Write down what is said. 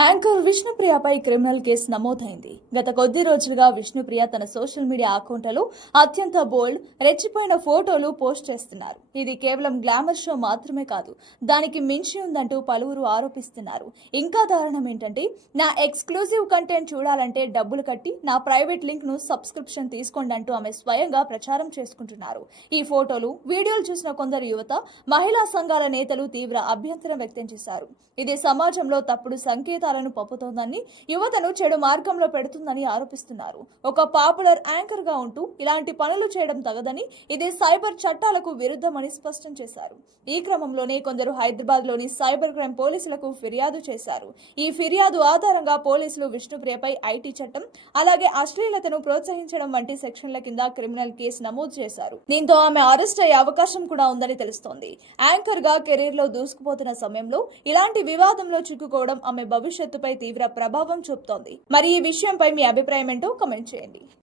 Anchor విష్ణుప్రియపై criminal case నమోదైంది. గత కొద్ది రోజులుగా విష్ణుప్రియ తన సోషల్ మీడియా అకౌంట్లలో అత్యంత బోల్డ్, రెచ్చిపోయిన ఫోటోలు పోస్ట్ చేస్తున్నారు. ఇది కేవలం గ్లామర్ షో మాత్రమే కాదు, దానికి మించి ఉందంటూ పలువురు ఆరోపిస్తున్నారు. ఇంకా దారుణం ఏంటంటే, నా ఎక్స్క్లూజివ్ కంటెంట్ చూడాలంటే డబ్బులు కట్టి నా ప్రైవేట్ లింక్ ను సబ్స్క్రిప్షన్ తీసుకోండి అంటూ ఆమె స్వయంగా ప్రచారం చేసుకుంటున్నారు. ఈ ఫోటోలు, వీడియోలు చూసిన కొందరు యువత, మహిళా సంఘాల నేతలు తీవ్ర అభ్యంతరం వ్యక్తం చేశారు. ఇది సమాజంలో తప్పుడు సంకేతాలను పంపుతోందని, యువతను చెడు మార్గంలో పెడుతుందని ఆరోపిస్తున్నారు. ఒక పాపులర్ యాంకర్ గా ఉంటూ ఇలాంటి పనులు చేయడం తగదని, ఇది సైబర్ చట్టాలకు విరుద్ధమని స్పష్టం చేశారు. ఈ క్రమంలోనే కొందరు హైదరాబాద్ లోని సైబర్ క్రైమ్ పోలీసులకు ఫిర్యాదు చేశారు. ఈ ఫిర్యాదు ఆధారంగా పోలీసులు విష్ణుప్రియపై ఐటీ చట్టం, అలాగే అశ్లీలతను ప్రోత్సహించడం వంటి సెక్షన్ల కింద క్రిమినల్ కేసు నమోదు చేశారు. దీంతో ఆమె అరెస్ట్ అయ్యే అవకాశం కూడా ఉందని తెలుస్తోంది. యాంకర్ గా కెరీర్ లో దూసుకుపోతున్న సమయంలో ఇలాంటి వివాదంలో చిక్కుకోవడం ఆమె భవిష్యత్తుపై తీవ్ర ప్రభావం చూపుతోంది. మరి ఈ విషయంపై మీ అభిప్రాయం ఏంటో కామెంట్ చేయండి.